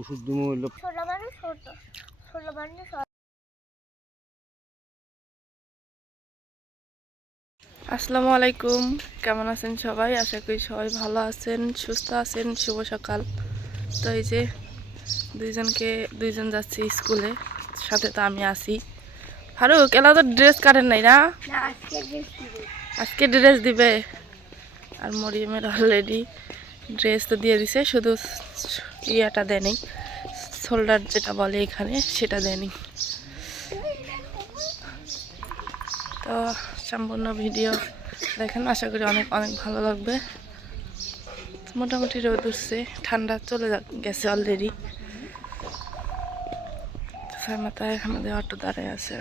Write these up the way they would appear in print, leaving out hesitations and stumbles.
ওষুধ দিমু হইলো আসসালামু আলাইকুম, কেমন আছেন সবাই? আশা করি সবাই ভালো আছেন, সুস্থ আছেন। শুভ সকাল। তো এই যে দুইজন যাচ্ছি স্কুলে, সাথে তো আমি আছি। ফারুক, এলা তো ড্রেস কাটেন নাই না? আজকে ড্রেস দিবে। আর মরিয়মের অলরেডি ড্রেস তো দিয়ে দিছে, শুধু ইয়াটা দেয়নি, শোল্ডার যেটা বলে এখানে সেটা দেয়নি। তো সম্পূর্ণ ভিডিও দেখেন, আশা করি অনেক ভালো লাগবে। মোটামুটি রোদ উঠছে, ঠান্ডা চলে গেছে অলরেডি। মাথায় আমাদের অটো দাঁড়ায় আছে।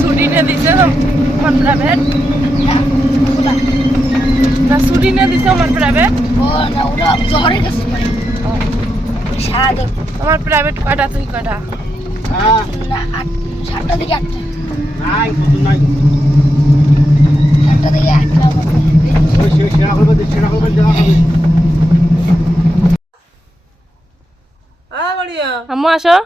ছুটি নিয়ে দিছে আমার প্রাইভেট না, ছুটি নিয়ে দিছে আমার প্রাইভেট। তোমার প্রাইভেট কয়টা, তুই কয়টা? 7টা থেকে 8টা। নাই কত নাই 7টা থেকে 8টা। ওই সেরা করবে দেখা হবে। আম্মু আসো।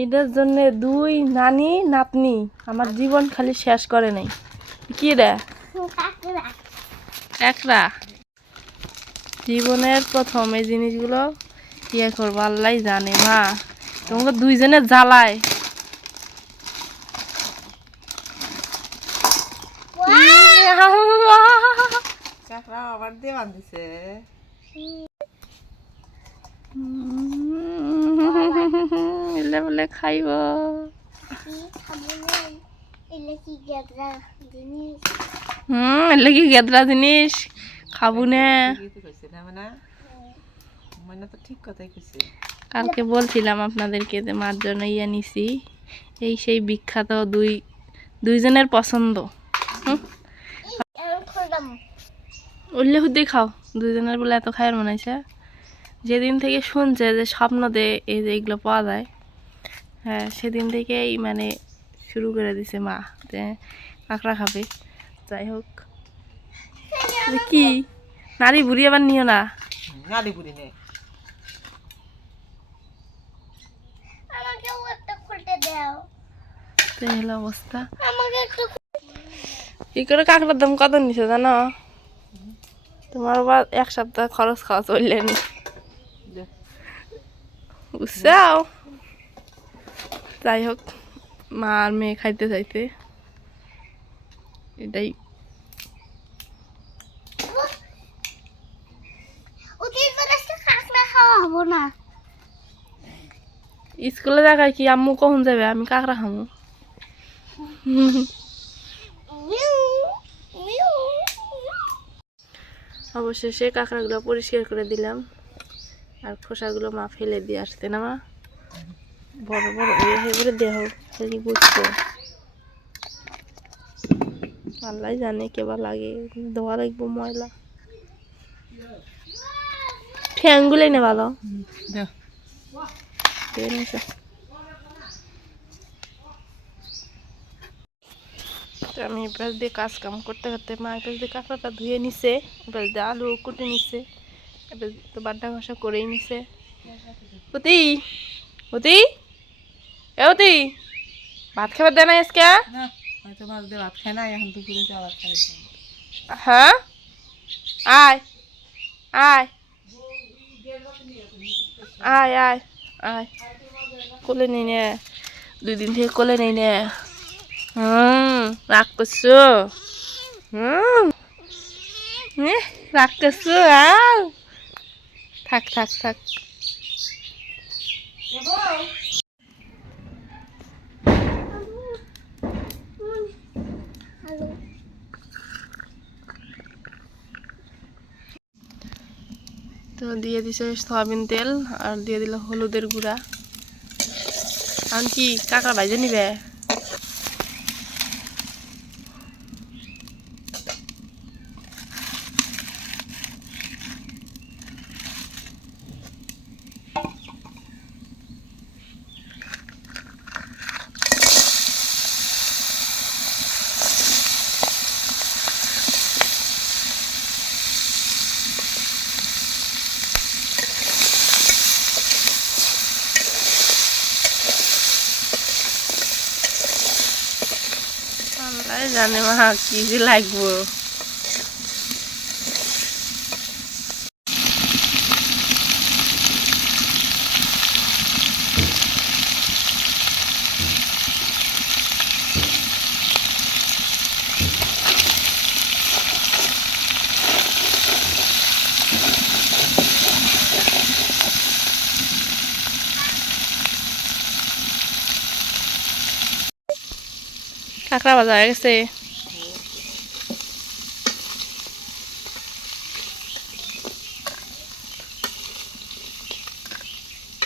এটার জন্য 2 নানি নাতনি আমার জীবন খালি শেষ করে নাই। কি রে একরা জীবনের প্রথম এই জিনিসগুলো ইয়ে করবো, আল্লাহ জানে। মা তোমাকে দুইজনে জ্বালায়। আবার দিয়ে বান্ধিছে। এলে বলে খাইব। এলে কি গেদরা জিনিস খাবো না। মানে তো ঠিক কথাই কইছে। কালকে বলছিলাম আপনাদেরকে যে মার জন্য ইয়ে নিছি, এই সেই বিখ্যাত দুইজনের পছন্দ। উল্লে হুদ্দি খাও, দুইজনের বলে এত খায়ের মনে হয়েছে। যেদিন থেকে শুনছে যে স্বপ্নতে এই যে এগুলো পাওয়া যায়, হ্যাঁ সেদিন থেকেই মানে শুরু করে দিছে মা যে কাঁকড়া খাবে। যাই হোক, কি নারী বুড়ি আবার নিও না। নারী বুড়ি নে হলো অবস্থা। কি করে কাঁকড়ার দাম কত নিছে জানো? তোমার আবার 1 সপ্তাহ খরচ খাওয়া চললেন, বুঝছাও। যাই হোক, মা আর মেয়ে খাইতে চাইতে এটাই। স্কুলে দেখায় কি আম্মু কখন যাবে, আমি কাঁকড়া খামু। অবশেষে কাঁকড়াগুলো পরিষ্কার করে দিলাম, আর খোসাগুলো মা ফেলে দিয়ে আসতে না। মা বড় বড় এগুলো দেহ ফেলি বুঝতো, আল্লাহ জানে কেবা লাগে, দেওয়া লাগবো ময়লা। ঠ্যাংগুলোই না ভালো। আমি এবার দিয়ে কাজ কাম করতে করতে মা এবার দিয়ে কাঁকড়াটা ধুয়ে নিছে, এবার দিয়ে আলু কুটে নিছে, এবার তো বাড্ডা ঘষা করেই নিছে। অতি অতি অতি ভাত খাবার দেয় না আজকে? হয়তো ভাত দিয়ে ভাত খায় না, এখন দুপুরে চাওয়ার খাইছে। হ্যাঁ আয় আয় আয় আয় আয়, কোলে নেই নে, 2 দিন থেকে কোলে নেই নে। রাগ করছো? রাগ করছো? থাক থাক থাক। তো দিয়ে দিছে সয়াবিন তেল, আর দিয়ে দিল হলুদের গুঁড়া। আর কি কাঁকড়া ভাইজে নিবে? আল্লাহ জানে মা কি যে লাগবো। কাঁকড়া ভাজা হয়ে গেছে।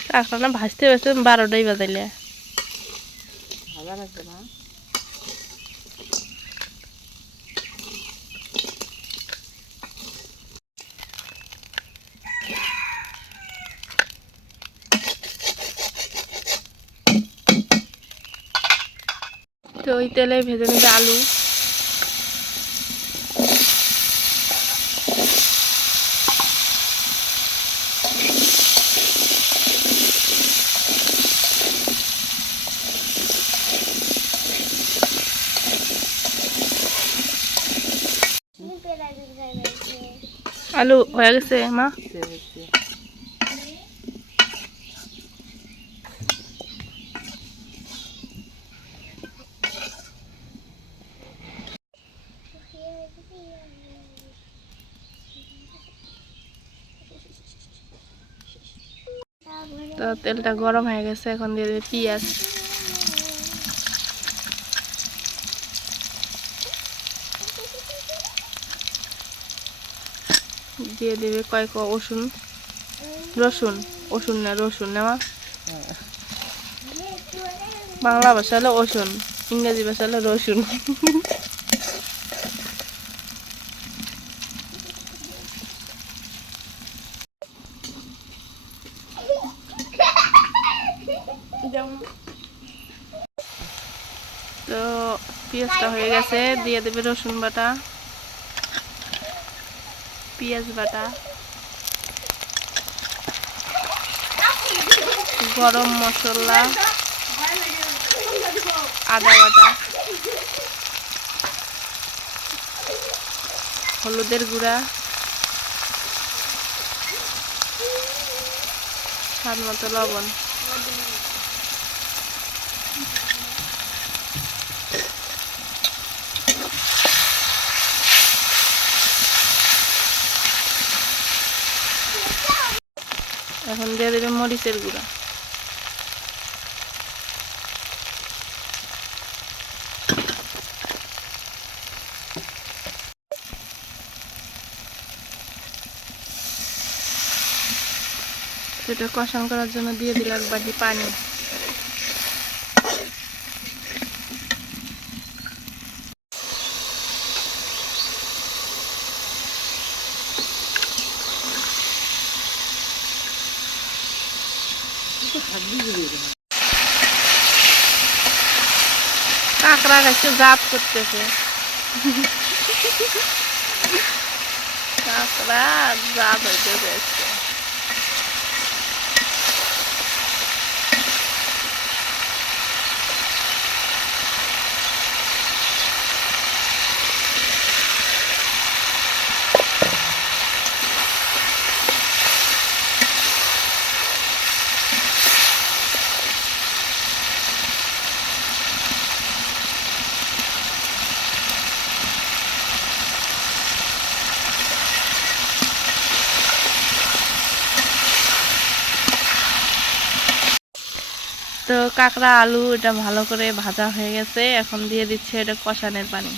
কাঁকড়া না ভাজতে ভাজতে 12টাই বাজাইলে। ভালো লাগছে না? তো ওই তেলে ভেজে নেবে আলু, আলু হয়ে গেছে মা। তো তেলটা গরম হয়ে গেছে, এখন দিয়ে দেবে পেঁয়াজ, দিয়ে দেবে কয়েক রসুন, রসুন না রসুন নেওয়া, বাংলা ভাষা হলো রসুন, ইংরেজি ভাষা হলো রসুন। তো পেঁয়াজটা হয়ে গেছে, দিয়ে দেবে রসুন বাটা, পেঁয়াজ বাটা, গরম মশলা, আদা বাটা, হলুদের গুঁড়া, স্বাদ মতো লবণ। এখন দিয়ে দেবে মরিচের গুঁড়া, এটা কষান করার জন্য দিয়ে দিল এক বাটি পানি। কাঁকড়া গাছে জাপ করতেছে, কাঁকড়া জাপ হইতেছে। তো কাঁকড়া আলু এটা ভালো করে ভাজা হয়ে গেছে, এখন দিয়ে দিচ্ছে এটা কষানোর পানি।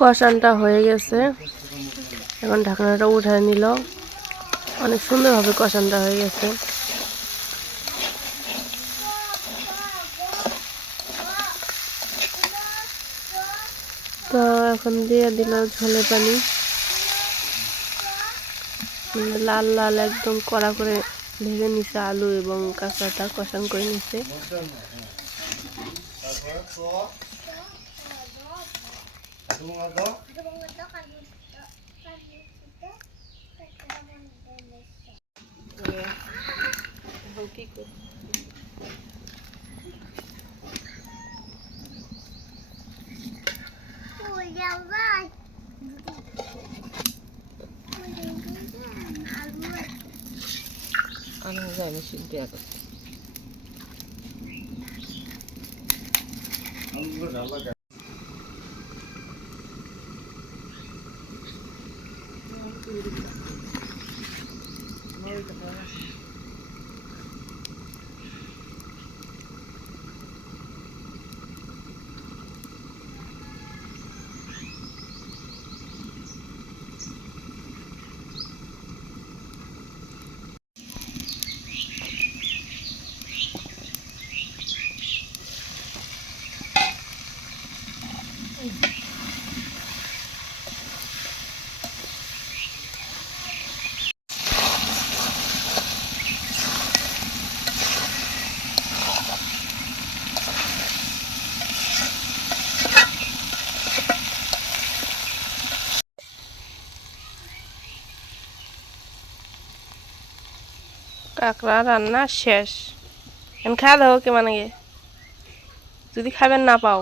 কষানটা হয়ে গেছে, এখন ঢাকনাটা উঠায় নিল, অনেক সুন্দরভাবে কষানটা হয়ে গেছে। তো এখন দিয়ে দিল ঝোলে পানি, লাল লাল একদম কড়া করে ভেজে নিছে আলু এবং কাঁচাটা কষান করে নিছে। কাঁকড়া রান্না শেষ, এখন খাওয়া দাওয়া কে মানে গে যদি খাবেন না পাও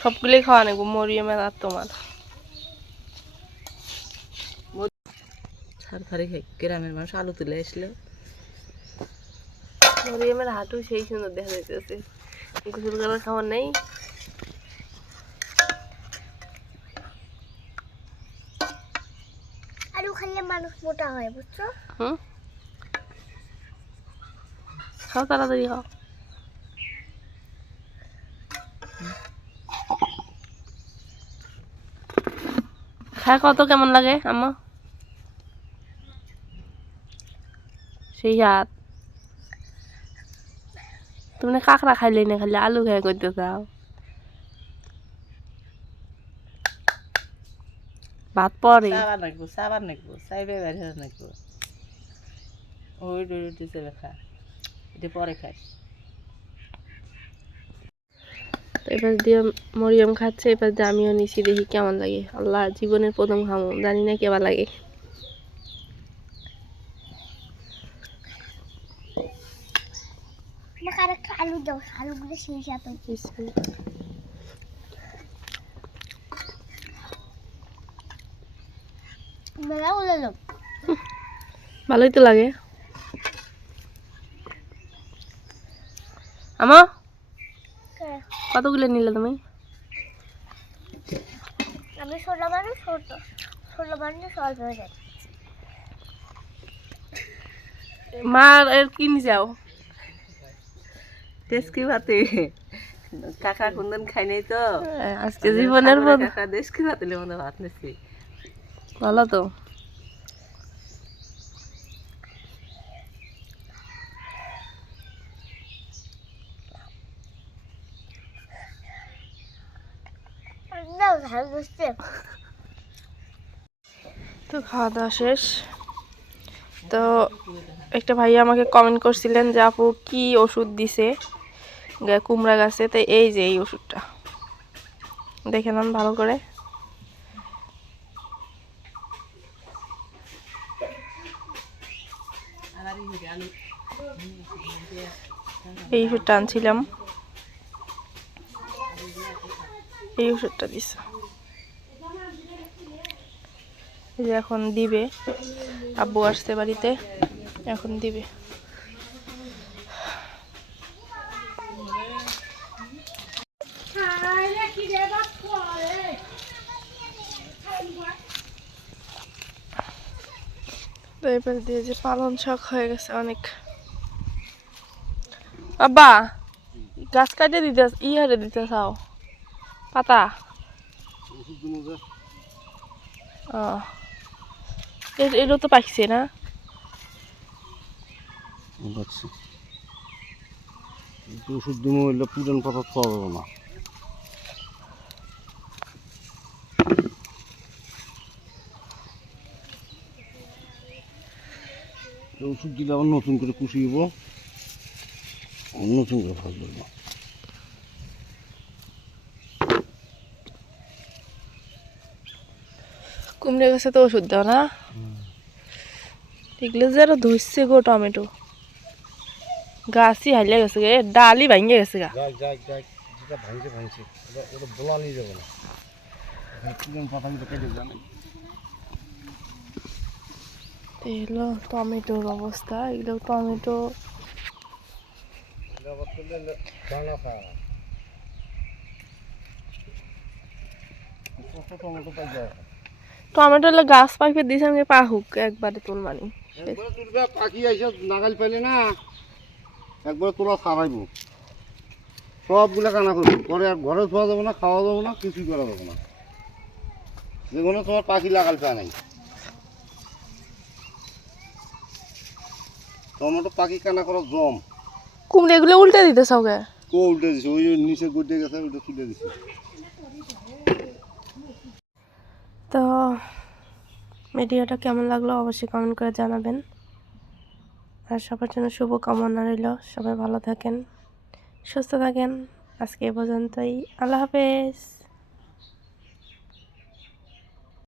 সবগুলোই খাওয়া নেবো, মরিয়মের আর তোমার। গ্রামের মানুষ আলু তুলে আসলো, মরিয়মের হাঁটু সেই সুন্দর দেখা যাইতেছে, গোসল করার খাবার নেই। আলু খেলে মানুষ মোটা হয়, বুঝছো? খাও তাড়াতাড়ি খাও। খায় কত কেমন লাগে আম্মা? সেই হাত তুমি কাঁকড়া খাইলে না, খালি আলু খাই করতে চাও। ভাত পরে সাবার নাকবো চাইবে বের নাকবো, ওই রুটি চেপে খা, এটা পরে খাস। এবার দিয়ে মরিয়ম খাচ্ছে, এবার দিয়ে আমিও নিছি, দেখি কেমন লাগে। আল্লাহ, জীবনের প্রথম খামো, জানি না কেমন লাগে। আমাকে আরেকটা আলু দাও, আলুগুলো সেই সাথে মেলা উলালো। ভালোই তো লাগে। আমা কতগুলো নিলে তুমি? আমি ছোলা মানুষ, ছোলা মানুষ সল্ভ হয়ে যায়। মার এর কিনে যাও দেশকি ভাতে কাকা কুন্দন খাই নাই তো আজকে জীবনের কাকা দেশকি ভাতেলে মনে ভাত নিচ্ছি। ভালো তো। তো খাওয়া দাওয়া শেষ। তো একটা ভাইয়া আমাকে কমেন্ট করছিলেন যে আপু কি ওষুধ দিছে কুমড়া গাছে, তো এই যে এই ওষুধটা দেখে নেন ভালো করে। এই ওষুধটা আনছিলাম, এই ওষুধটা দিছে, এই যে এখন দিবে, আব্বু আসছে বাড়িতে, এখন দিবে। তো এবার দিয়ে যে পালং শাক হয়ে গেছে অনেক। আব্বা গাছ কাটে দিতে হারে দিতে চাও পাতা ও এটা তো পাকছে না? বুঝছি কিন্তু ওষুধ দিমো হইলে পুরান পাতা খাওয়া যাবে না। ওষুধ দিলে আবার নতুন করে কুচিব, নতুন করে ফল ধরবো। কুমড়ে গাছে তো ওষুধ দাও না? এগুলো যে আরো ধরছে গো টমেটো, গাছই হাইলে গেছে গে, ডালই ভাঙে গেছে গা। যাই যাই যাই, যেটা ভাঙছে ভাঙছে, ওটা বোলা নিয়ে যাবে না, পুরান পাতাগুলো কেটে জানে। এগুলো টমেটোর অবস্থা, এগুলো টমেটো ভাঙা খাওয়া টমেটো পাই যায়। টমেটো হলে গাছ পাইপে দিয়েছে আমাকে পাহুক একবারে তুলমানি। একবারে তুলবে, পাখি আইসা নাগাল পাইলে না একবারে তোলা ছাড়াইব, সবগুলো কানা করবো, পরে আর ঘরে খাওয়া যাবে না, খাওয়া যাবে না, কিছুই করা যাবে না, যেগুলো তোমার পাখি লাগাল পায় নাই। টমেটো পাখি কানা করা জম। কুমড়ে এগুলো উল্টে দিতে সবে কো উল্টে দিছে, ওই নিচে গড়ে গেছে, ওটা তুলে দিছে। তো ভিডিওটা কেমন লাগলো অবশ্যই কমেন্ট করে জানাবেন, আর সবার জন্য শুভ কামনা রইল। সবাই ভালো থাকেন, সুস্থ থাকেন। আজকে এ পর্যন্তই, আল্লাহ হাফেজ।